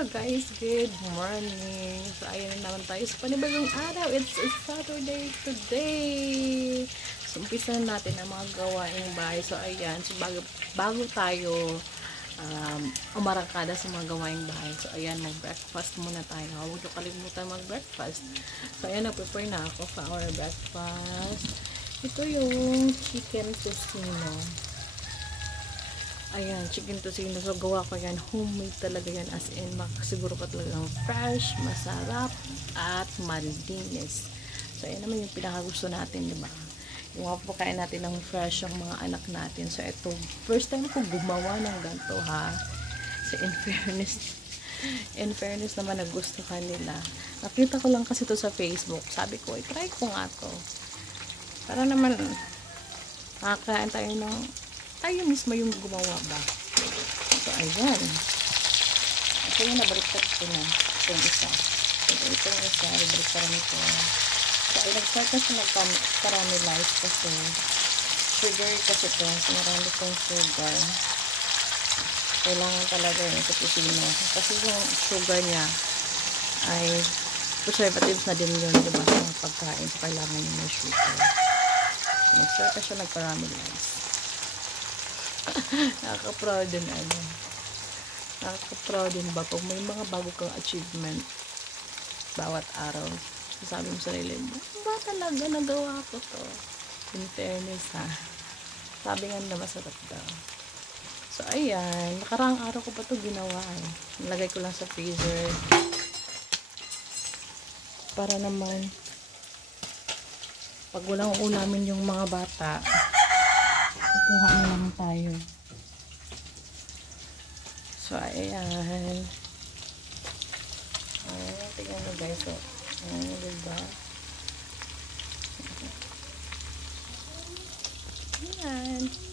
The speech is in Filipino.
Hello guys, good morning. So ayan na naman tayo sa panibagong araw. It's Saturday today. So umpisa na natin ang mga gawaing bahay. So ayan, so bago tayo umarangkada sa mga gawaing bahay. So ayan, mag-breakfast muna tayo. Huwag niyo kalimutan mag-breakfast. So ayan, nag-prepare na ako for our breakfast. Ito yung chicken tocino. Ayan, chicken tocino. So, gawa ko yan. Homemade talaga yan. As in, makasiguro ka talagang fresh, masarap, at malinis. So, ayan naman yung pinakagusto natin, diba? Yung mapakain natin ng fresh yung mga anak natin. So, ito, first time ko gumawa ng ganito, ha? So, in fairness naman, nagusto kanila. Nakita ko lang kasi ito sa Facebook. Sabi ko, try ko nga to. Para naman, makakain tayo ng tayo mismo yung gumawa ba. So, ayan. Ito yung nabaliktad ko na. Itong isa. Itong isa, nabaliktad nito. So, ay nag-start na siya nag-caramelize kasi sugar kasi ito. So, marami itong sugar. Kailangan talaga yun sa kusino. Kasi yung sugar niya ay preservatives na din yun, diba? Sa mga pagkain. So, kailangan yun may sugar. So, nag-start na siya nag-caramelize. Nakaka-proud din nakaka-proud din ba pag may mga bago kang achievement bawat araw. Sabi mo sa sarili mo, ba talaga nagawa ko to? In fairness, ha? Sabi nga na masarap daw. So ayan, nakaraang araw ko pa to ginawa, nilagay ko lang sa freezer para naman pag walang ulamin yung mga bata, kukuha na lang tayo. So, ayan. Ayan, tingnan mo guys. So, ayan, diba? Ayan.